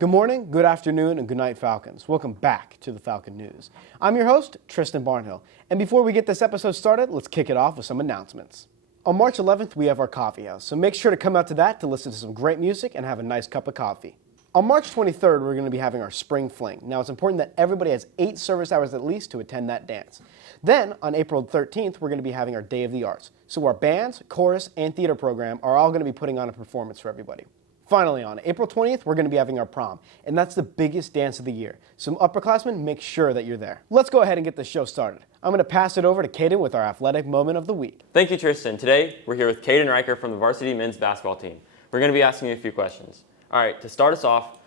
Good morning, good afternoon, and good night, Falcons. Welcome back to the Falcon News. I'm your host, Tristan Barnhill. And before we get this episode started, let's kick it off with some announcements. On March 11th, we have our coffee house, so make sure to come out to that to listen to some great music and have a nice cup of coffee. On March 23rd, we're going to be having our Spring Fling. Now, it's important that everybody has 8 service hours at least to attend that dance. Then, on April 13th, we're going to be having our Day of the Arts. So our bands, chorus, and theater program are all going to be putting on a performance for everybody. Finally, on April 20th, we're going to be having our prom, and that's the biggest dance of the year. So upperclassmen, make sure that you're there. Let's go ahead and get the show started. I'm going to pass it over to Caden with our athletic moment of the week. Thank you, Tristan. Today, we're here with Caden Riker from the varsity men's basketball team. We're going to be asking you a few questions. All right, to start us off,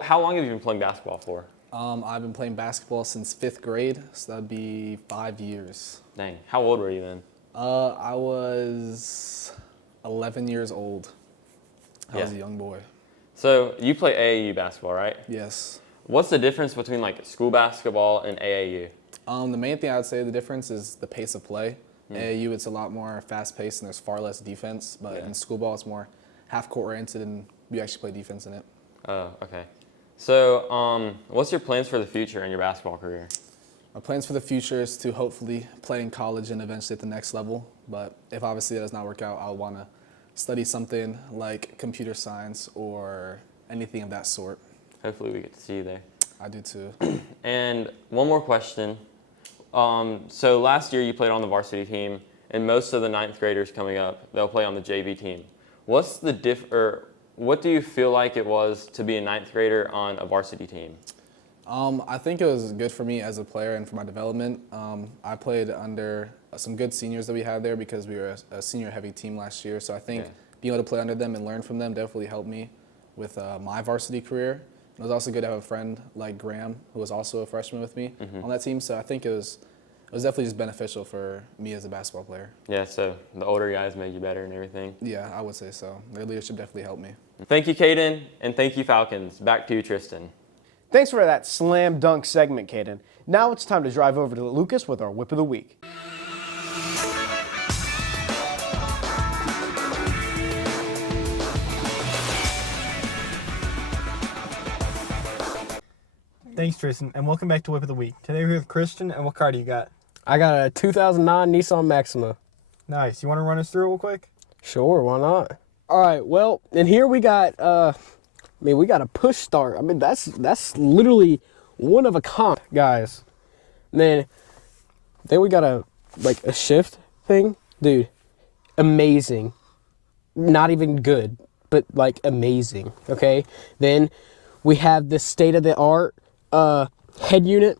how long have you been playing basketball for? I've been playing basketball since 5th grade, so that'd be 5 years. Dang, how old were you then? I was 11 years old. I was a young boy. So you play AAU basketball, right? Yes. What's the difference between like school basketball and AAU? The main thing I would say the difference is the pace of play. AAU, it's a lot more fast-paced and there's far less defense, but in school ball, it's more half-court oriented and you actually play defense in it. Oh, okay. So what's your plans for the future in your basketball career? My plans for the future is to hopefully play in college and eventually at the next level, but if obviously that does not work out, I'll want to study something like computer science or anything of that sort. Hopefully we get to see you there. I do too. And one more question. So last year you played on the varsity team, and most of the 9th graders coming up, they'll play on the JV team. What's the what do you feel like it was to be a 9th grader on a varsity team? I think it was good for me as a player and for my development. I played under some good seniors that we had there because we were a senior-heavy team last year. So I think being able to play under them and learn from them definitely helped me with my varsity career. It was also good to have a friend like Graham, who was also a freshman with me on that team. So I think it was definitely just beneficial for me as a basketball player. Yeah, so the older guys made you better and everything. Yeah, I would say so. Their leadership definitely helped me. Thank you, Caden, and thank you, Falcons. Back to you, Tristan. Thanks for that slam dunk segment, Caden. Now it's time to drive over to Lucas with our Whip of the Week. Thanks, Tristan, and welcome back to Whip of the Week. Today we're here with Christian, and what car do you got? I got a 2009 Nissan Maxima. Nice. You want to run us through it real quick? Sure, why not? All right, well, and here we got, we got a push start. I mean, that's literally one of a kind, guys. And then we got a shift thing. Dude, amazing. Not even good, but amazing, okay? Then we have this state-of-the-art head unit.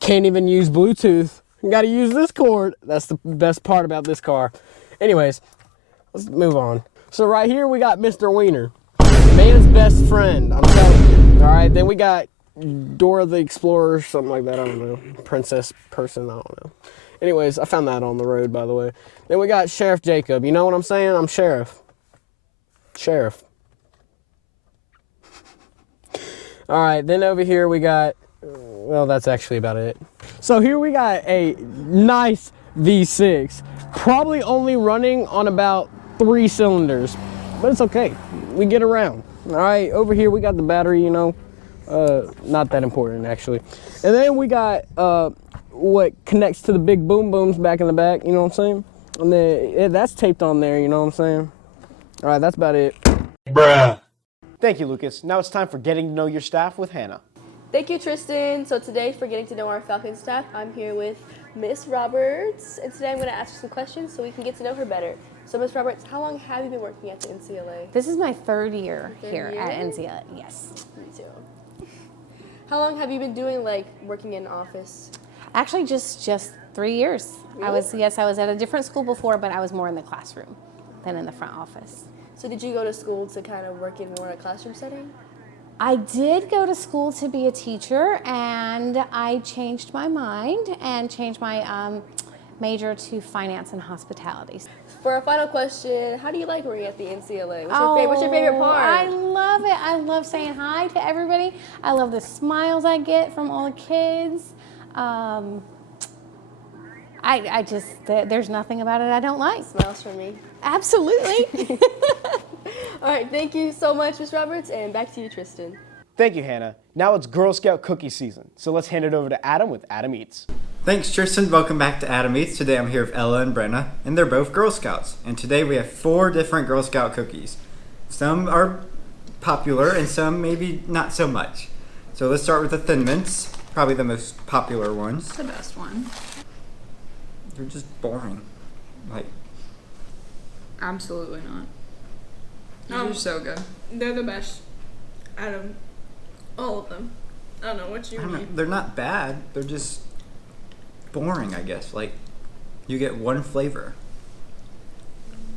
Can't even use Bluetooth. Got to use this cord. That's the best part about this car. Anyways, let's move on. So right here we got Mr. Wiener, man's best friend. I'm telling you. All right. Then we got Dora the Explorer, something like that. I don't know. Princess person. I don't know. Anyways, I found that on the road, by the way. Then we got Sheriff Jacob. You know what I'm saying? I'm Sheriff. Sheriff. All right, then over here we got, well, that's actually about it. So here we got a nice V6, probably only running on about 3 cylinders, but it's okay. We get around. All right, over here we got the battery, not that important actually. And then we got what connects to the big boom booms back in the back, you know what I'm saying? And then that's taped on there, you know what I'm saying? All right, that's about it. Bruh. Thank you, Lucas. Now it's time for Getting to Know Your Staff with Hannah. Thank you, Tristan. So today, for Getting to Know Our Falcon staff, I'm here with Miss Roberts, and today I'm going to ask her some questions so we can get to know her better. So, Miss Roberts, how long have you been working at the NCLA? This is my third year here year? at NCLA, yes. Me too. How long have you been doing, working in office? Actually, just 3 years. Really? I was at a different school before, but I was more in the classroom than in the front office. So did you go to school to kind of work in more a classroom setting? I did go to school to be a teacher, and I changed my mind and changed my major to finance and hospitality. For our final question, how do you like working at the NCLA? What's your favorite part? I love it. I love saying hi to everybody. I love the smiles I get from all the kids. I just, there's nothing about it I don't like. Smiles for me. Absolutely. All right, thank you so much, Miss Roberts, and back to you, Tristan. Thank you, Hannah. Now it's Girl Scout cookie season, so let's hand it over to Adam with Adam Eats. Thanks, Tristan. Welcome back to Adam Eats. Today I'm here with Ella and Brenna, and they're both Girl Scouts. And today we have 4 different Girl Scout cookies. Some are popular and some maybe not so much. So let's start with the Thin Mints, probably the most popular ones. The best one. They're just boring. Like, Absolutely not. These are so good. They're the best out of all of them. I don't know what you I don't know, mean. they're not bad. They're just boring, I guess. Like, you get one flavor.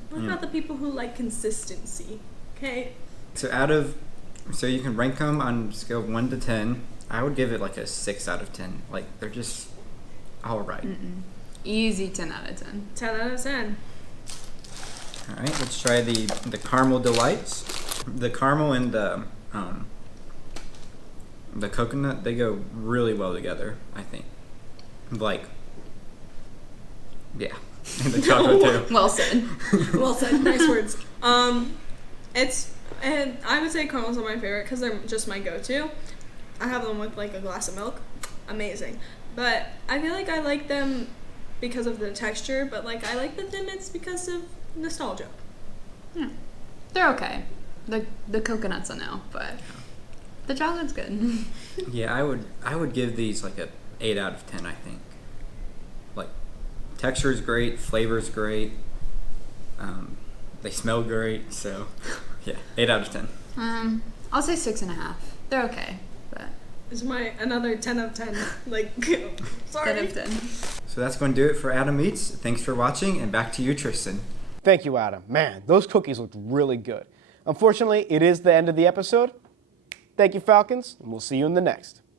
What about the people who like consistency? Okay. So you can rank them on a scale of 1 to 10. I would give it like a 6 out of 10. Like, they're just all right. Easy 10 out of 10. 10 out of 10. All right, let's try the caramel delights. The caramel and the coconut, they go really well together, I think. Like, yeah, and the chocolate too. Well said. Well said. Nice words. And I would say caramels are my favorite because they're just my go-to. I have them with like a glass of milk. Amazing. But I feel like I like them because of the texture, but like I like the Thin Mints because of nostalgia. They're okay. The coconut's a no, but the chocolate's good. Yeah, I would give these like a 8 out of 10. I think. Like, texture is great, flavor is great. They smell great, so yeah, 8 out of 10. I'll say 6.5. They're okay, but It's my another 10 out of 10. Like, sorry. 10 of 10. So that's going to do it for Adam Eats. Thanks for watching, and back to you, Tristan. Thank you, Adam. Man, those cookies looked really good. Unfortunately, it is the end of the episode. Thank you, Falcons, and we'll see you in the next.